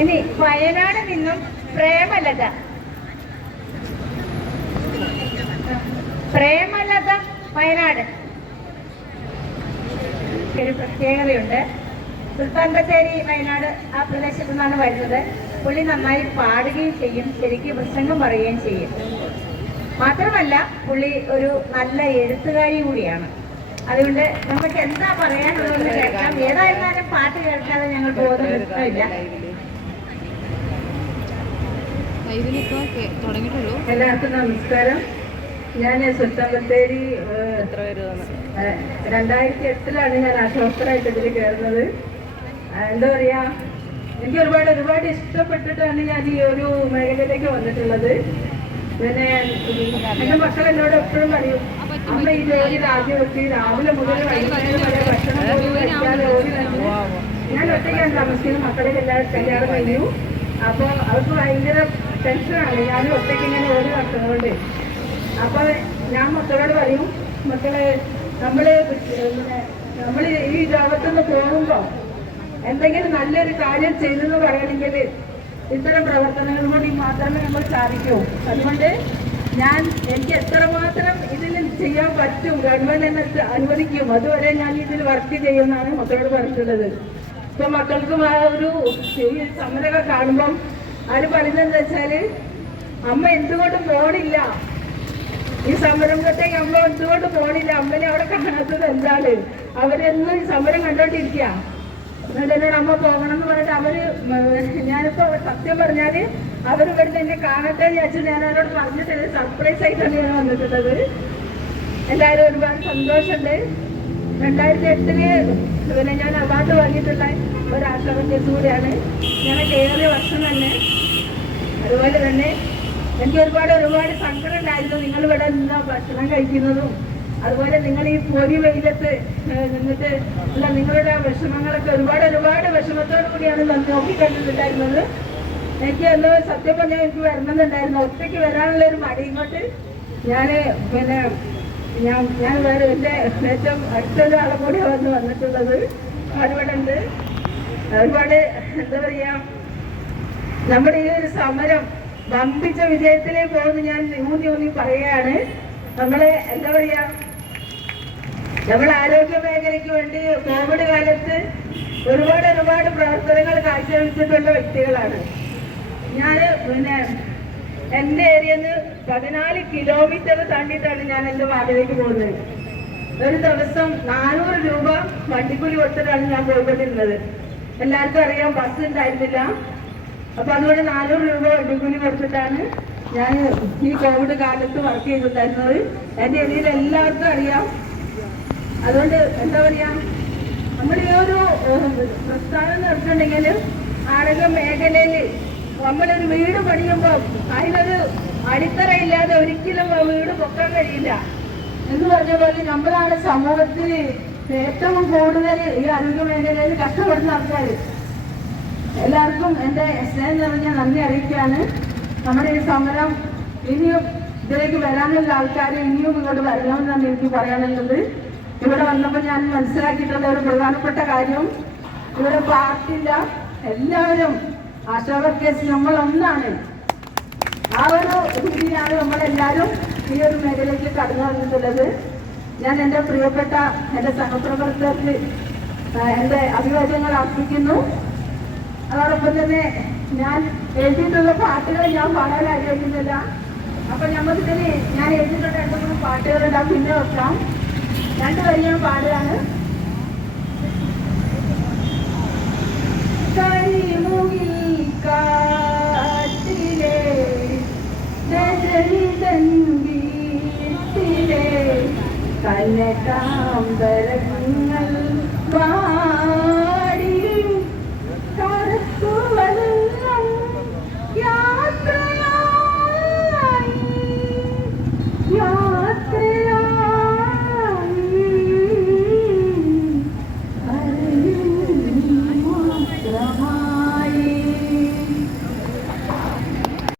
ഇനി വയനാട് നിന്നും പ്രേമലത. പ്രേമലത വയനാട്. ഒരു പ്രത്യേകതയുണ്ട്. സുൽത്താൻ ബത്തേരി വയനാട് ആ പ്രദേശത്തു നിന്നാണ് വരുന്നത്. പുള്ളി നന്നായി പാടുകയും ചെയ്യും ശരിക്കും പ്രസംഗം പറയുകയും ചെയ്യും. മാത്രമല്ല പുള്ളി ഒരു നല്ല എഴുത്തുകാരി കൂടിയാണ്. അതുകൊണ്ട് നമുക്ക് എന്താ പറയാനുള്ളത് കേൾക്കാം. ഏതായിരുന്നാലും പാട്ട് കേൾക്കാതെ ഞങ്ങൾ ബോധം ഇഷ്ടമില്ല തുടങ്ങിയിട്ടുള്ളൂ. എല്ലാവർക്കും നമസ്കാരം. ഞാൻ സുൽത്താൻ ബത്തേരി എത്ര പേര് രണ്ടായിരത്തി എട്ടിലാണ് ഞാൻ ആശ്വാസമായിട്ട് ഇതിൽ കയറുന്നത്. എന്താ പറയാ എനിക്ക് ഒരുപാട് ഒരുപാട് ഇഷ്ടപ്പെട്ടിട്ടാണ് ഞാൻ ഈ ഒരു മേഖലയിലേക്ക് വന്നിട്ടുള്ളത്. പിന്നെ എന്റെ മക്കൾ എന്നോട് എപ്പോഴും പറയും അമ്മ ഈ ജോലി ആദ്യം വെച്ച് രാവിലെ മുതൽ വൈകുന്നേരം വരെ ഭക്ഷണം പോലും കഴിക്കാതെ ഓടി ഞാൻ ഒറ്റയ്ക്കാണ് താമസിക്കുന്നത് മക്കളെ എല്ലാവരും കല്യാണം കഴിഞ്ഞു. അപ്പൊ അവർക്ക് ഭയങ്കര ടെൻഷനാണ്. ഞാൻ ഒറ്റയ്ക്ക് ഇങ്ങനെ ഓടി നടക്കുന്നതുകൊണ്ട്. അപ്പോൾ ഞാൻ മക്കളോട് പറയും മക്കളെ നമ്മൾ നമ്മൾ ഈ ലോകത്തുനിന്ന് പോകുമ്പോൾ എന്തെങ്കിലും നല്ലൊരു കാര്യം ചെയ്തെന്ന് പറയണമെങ്കിൽ ഇത്തരം പ്രവർത്തനങ്ങൾ കൂടി മാത്രമേ നമ്മൾ സാധിക്കൂ. അതുകൊണ്ട് ഞാൻ എനിക്ക് എത്രമാത്രം ഇതിൽ ചെയ്യാൻ പറ്റും ഗവൺമെന്റ് എന്നെ അനുവദിക്കും അതുവരെ ഞാൻ ഇതിൽ വർക്ക് ചെയ്യുമെന്നാണ് മക്കളോട് പറഞ്ഞിട്ടുള്ളത്. ഇപ്പൊ മക്കൾക്കും ആ ഒരു സമരമൊക്കെ കാണുമ്പം അവർ പറയുന്നത് വെച്ചാൽ അമ്മ എന്തുകൊണ്ടും പോണില്ല. ഈ സംരംഭത്തേക്ക് അമ്മ എന്തുകൊണ്ട് പോണില്ല. അമ്മനെ അവിടെ കാണാത്തത് എന്താണ്? അവരെന്നും ഈ സമരം കണ്ടോണ്ടിരിക്കുക എന്നിട്ട് എന്നോട് അമ്മ പോകണം എന്ന് പറഞ്ഞിട്ട് അവർ ഞാനിപ്പോ സത്യം പറഞ്ഞാൽ അവർ ഇവിടുന്ന് എന്നെ കാണട്ടെ വിചാരിച്ചു ഞാൻ അവരോട് പറഞ്ഞിട്ടില്ല സർപ്രൈസ് ആയിട്ടാണ് ഞാൻ വന്നിട്ടുള്ളത്. എല്ലാവരും ഒരുപാട് സന്തോഷമുണ്ട്. രണ്ടായിരത്തി എട്ടിന് പിന്നെ ഞാൻ അവാർഡ് വാങ്ങിയിട്ടുള്ള ഒരു ആശ്രമത്തിൽ കൂടിയാണ്. ഞാൻ കയറിയ വർഷം തന്നെ അതുപോലെ തന്നെ എനിക്ക് ഒരുപാട് ഒരുപാട് സങ്കടം ഉണ്ടായിരുന്നു. നിങ്ങൾ ഇവിടെ നിന്ന് ഭക്ഷണം കഴിക്കുന്നതും അതുപോലെ നിങ്ങൾ ഈ പൊരി വെയിലത്ത് നിന്നിട്ട് ഉള്ള നിങ്ങളുടെ വിഷമങ്ങളൊക്കെ ഒരുപാട് ഒരുപാട് വിഷമത്തോടു കൂടിയാണ് നോക്കിക്കണ്ടിട്ടുണ്ടായിരുന്നത് എനിക്ക് അന്ന് സത്യം പറഞ്ഞാൽ എനിക്ക് വരണമെന്നുണ്ടായിരുന്നു. ഒറ്റയ്ക്ക് വരാനുള്ള ഒരു മടി ഇങ്ങോട്ട്. ഞാൻ പിന്നെ ഞാൻ ഞാൻ വേറെ എന്റെ ഏറ്റവും അടുത്തൊരാളെ കൂടി വന്ന് വന്നിട്ടുള്ളത് ഒരുപാടുണ്ട് ഒരുപാട് എന്താ പറയാ നമ്മുടെ ഈ ഒരു സമരം വമ്പിച്ച വിജയത്തിലേക്ക് പോകുന്ന ഞാൻ ഊന്നി ഊന്നി പറയുകയാണ്. നമ്മളെ എന്താ പറയാ നമ്മൾ ആരോഗ്യ മേഖലയ്ക്ക് വേണ്ടി കോവിഡ് കാലത്ത് ഒരുപാട് ഒരുപാട് പ്രവർത്തനങ്ങൾ കാഴ്ചവെച്ചിട്ടുള്ള വ്യക്തികളാണ്. ഞാൻ പിന്നെ എന്റെ ഏരിയന്ന് പതിനാല് കിലോമീറ്റർ താണ്ടിയിട്ടാണ് ഞാൻ എന്റെ വാടകയ്ക്ക് പോകുന്നത്. ഒരു ദിവസം നാനൂറ് രൂപ വണ്ടിക്കൂലി കൊടുത്തിട്ടാണ് ഞാൻ പോയിക്കൊണ്ടിരുന്നത്. എല്ലാവർക്കും അറിയാം ബസ് ഉണ്ടായിരുന്നില്ല. അപ്പൊ അതുകൊണ്ട് നാനൂറ് രൂപ വണ്ടിക്കൂലി കൊടുത്തിട്ടാണ് ഞാൻ ഈ കോവിഡ് കാലത്ത് വർക്ക് ചെയ്തിട്ടുണ്ടായിരുന്നത്. എന്റെ ഏരിയയിൽ എല്ലാവർക്കും അറിയാം. അതുകൊണ്ട് എന്താ പറയാ നമ്മൾ ഈ ഒരു പ്രസ്ഥാനം നടത്തുന്നുണ്ടെങ്കിൽ ആരോഗ്യ മേഖലയിൽ നമ്മളൊരു വീട് പണിയുമ്പോൾ അതിനൊരു അടിത്തറ ഇല്ലാതെ ഒരിക്കലും വീട് പൊക്കാൻ കഴിയില്ല. എന്ന് പറഞ്ഞ പോലെ നമ്മളാണ് സമൂഹത്തിൽ ഏറ്റവും കൂടുതൽ ഈ ആരോഗ്യ മേഖലയിൽ കഷ്ടപ്പെടുന്ന ആൾക്കാർ എല്ലാവർക്കും എന്റെ സ്നേഹം നിറഞ്ഞ നന്ദി അറിയിക്കുകയാണ്. നമ്മുടെ ഈ സമരം ഇനിയും ഇതിലേക്ക് വരാനുള്ള ആൾക്കാർ ഇനിയും ഇങ്ങോട്ട് വരണമെന്നാണ് എനിക്ക് പറയാനുള്ളത്. ഇവിടെ വന്നപ്പോൾ ഞാൻ മനസ്സിലാക്കിയിട്ടുള്ള ഒരു പ്രധാനപ്പെട്ട കാര്യം. ഇവിടെ പാർട്ടിയില്ല എല്ലാവരും ആശാവർക്കേഴ്സ് നമ്മൾ ഒന്നാണ്. ആ ഒരു രീതിയിലാണ് നമ്മളെല്ലാവരും ഈ ഒരു മേഖലയ്ക്ക് കടന്നു വന്നിട്ടുള്ളത് ഞാൻ എന്റെ പ്രിയപ്പെട്ട എന്റെ സഹപ്രവർത്തകർക്ക് എന്റെ അഭിവാദ്യങ്ങൾ അർപ്പിക്കുന്നു. അതോടൊപ്പം തന്നെ ഞാൻ എഴുതിയിട്ടുള്ള പാട്ടുകൾ ഞാൻ പാടാൻ ആഗ്രഹിക്കുന്നില്ല. അപ്പൊ നമുക്കിതിന് ഞാൻ എഴുതിയിട്ടുള്ള രണ്ട് മൂന്ന് പാട്ടുകളുണ്ടാവും പിന്നെ വെക്കാം. രണ്ട് വരികൾ പാടുകയാണ്. കരിമുകിൽ കാറ്റിലെ രജനിതൻ വീട്ടിലെ കനകാംബരങ്ങൾ വാ